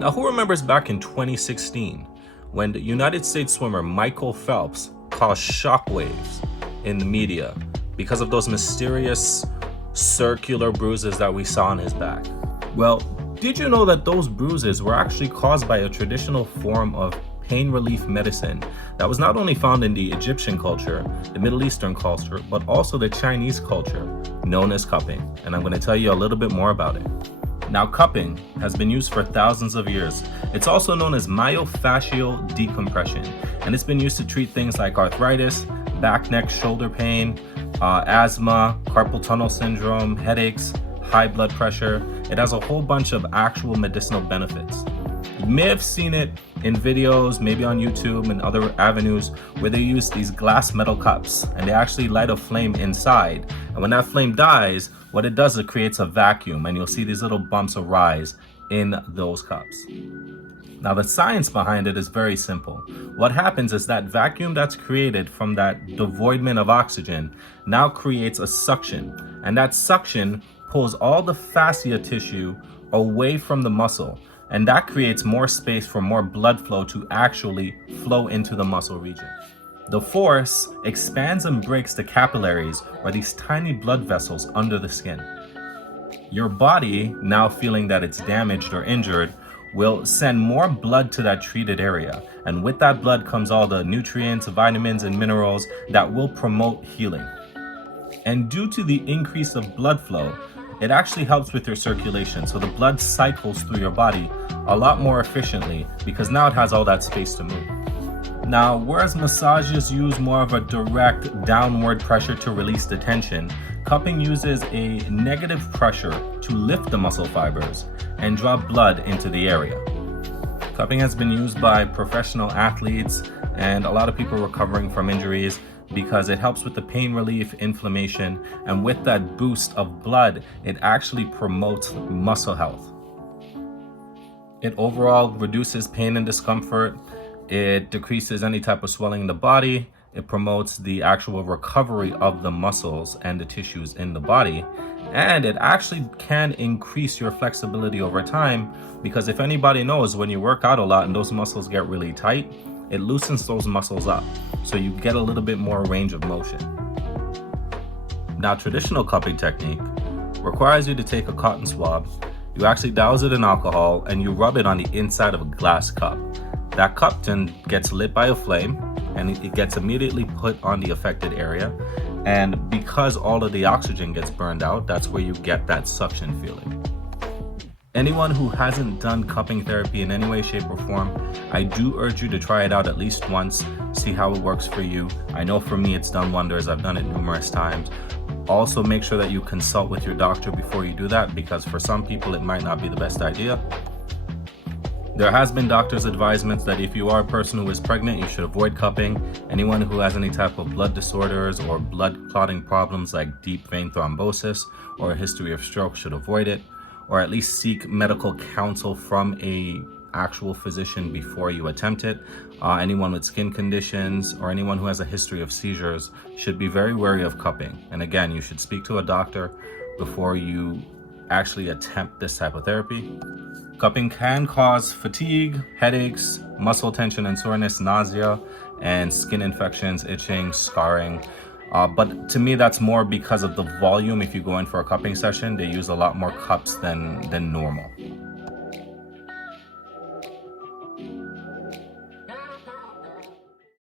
Now, who remembers back in 2016 when the United States swimmer Michael Phelps caused shockwaves in the media because of those mysterious circular bruises that we saw on his back? Well, did you know that those bruises were actually caused by a traditional form of pain relief medicine that was not only found in the Egyptian culture, the Middle Eastern culture, but also the Chinese culture, known as cupping? And I'm going to tell you a little bit more about it. Now, cupping has been used for thousands of years. It's also known as Myo-Fascial decompression, and it's been used to treat things like arthritis, back, neck, shoulder pain, asthma, carpal tunnel syndrome, headaches, high blood pressure. It has a whole bunch of actual medicinal benefits. You may have seen it in videos, maybe on YouTube and other avenues, where they use these glass metal cups and they actually light a flame inside. And when that flame dies, what it does, it creates a vacuum, and you'll see these little bumps arise in those cups. Now, the science behind it is very simple. What happens is that vacuum that's created from that devoidment of oxygen now creates a suction, and that suction pulls all the fascia tissue away from the muscle, and that creates more space for more blood flow to actually flow into the muscle region. The force expands and breaks the capillaries, or these tiny blood vessels under the skin. Your body, now feeling that it's damaged or injured, will send more blood to that treated area. And with that blood comes all the nutrients, vitamins, and minerals that will promote healing. And due to the increase of blood flow, it actually helps with your circulation. So the blood cycles through your body a lot more efficiently because now it has all that space to move. Now, whereas massages use more of a direct downward pressure to release the tension, cupping uses a negative pressure to lift the muscle fibers and draw blood into the area. Cupping has been used by professional athletes and a lot of people recovering from injuries because it helps with the pain relief, inflammation, and with that boost of blood, it actually promotes muscle health. It overall reduces pain and discomfort. It decreases any type of swelling in the body. It promotes the actual recovery of the muscles and the tissues in the body. And it actually can increase your flexibility over time because if anybody knows, when you work out a lot and those muscles get really tight, it loosens those muscles up. So you get a little bit more range of motion. Now, traditional cupping technique requires you to take a cotton swab, you actually douse it in alcohol, and you rub it on the inside of a glass cup. That cup then gets lit by a flame and it gets immediately put on the affected area. And because all of the oxygen gets burned out, that's where you get that suction feeling. Anyone who hasn't done cupping therapy in any way, shape, or form, I do urge you to try it out at least once, see how it works for you. I know for me, it's done wonders. I've done it numerous times. Also, make sure that you consult with your doctor before you do that, because for some people, it might not be the best idea. There has been doctors' advisements that if you are a person who is pregnant, you should avoid cupping. Anyone who has any type of blood disorders or blood clotting problems like deep vein thrombosis or a history of stroke should avoid it, or at least seek medical counsel from a actual physician before you attempt it. Anyone with skin conditions or anyone who has a history of seizures should be very wary of cupping. And again, you should speak to a doctor before you actually attempt this type of therapy. Cupping can cause fatigue, headaches, muscle tension and soreness, nausea, and skin infections, itching, scarring. But to me, that's more because of the volume. If you go in for a cupping session, they use a lot more cups than normal.